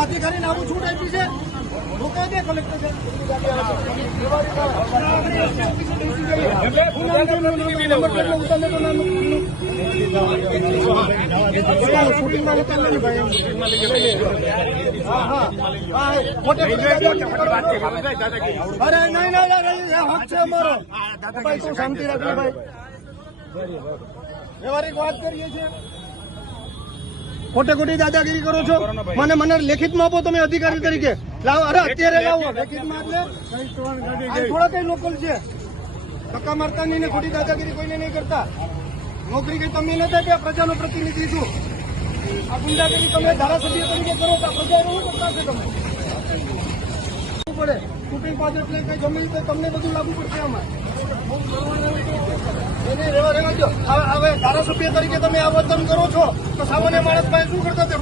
અધિકારીને આવું છૂટ આપી છે. રોકાઈ દે કલેક્ટર અરે નહીં હક છે અમારો. ભાઈ તું શાંતિ રાખજો ભાઈ, વ્યવહારિક વાત કરીએ છીએ. ખોટે ખોટી દાદાગીરી કરો છો. મને લેખિતમાં આપો તમે અધિકારી તરીકે. લાવો, અરે અત્યારે લાવો લેખિતમાં. એટલે થોડા કઈ લોકલ છે, ધક્કા મારતા નહીં ને ખોટી દાદાગીરી કોઈને નહીં કરતા. નોકરી કઈ તમે નથી આપ્યા, પ્રજાનો પ્રતિનિધિ છું. આ ગુંડાગીરી તમે ધારાસભ્ય તરીકે કરો તો પ્રજા એવું કરતા છે. તમે પડે ચૂંટણી પાસે એટલે કઈ ગમે રીતે તમને બધું લાગુ પડશે. આમાં એને રહેવા દો. હવે ધારાસભ્ય તરીકે તમે આ વર્તન કરો છો તો સામાન્ય માણસ પાસે શું કરતા